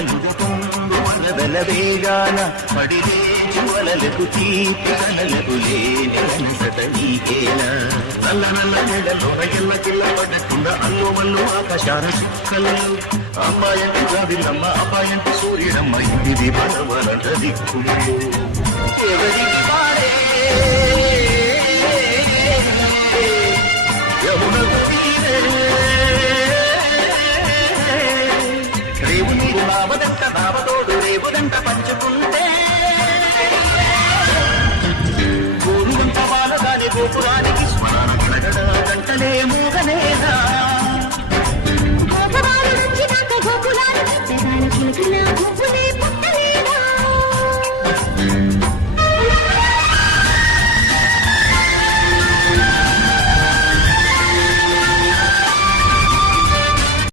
కలుగుతుందు వరదల వేగాన పడిలే జ్వలలకు తీపి కలలకు లేని అలసట నీకేలా నల్ల నల్ల నెడలోన ఎల్ల కిల్ల పడకుండా అల్లు మల్లు ఆకాశాన చుక్కలు అమ్మాయంటి జాబిల్లమ్మ అబ్బాయంటి సూర్యుడమ్మ ఇది బలవరంట దిక్కులు ఎవరికి పాడే రేవు నీరు నావదంట నావతోడు రేవుదంట పంచుకుంటే గోరువంట బాలదాని గోపురానికి స్మరణ పడగడా గంటలే మూగనేదా గోపురాలు నుంచి గోపురాలు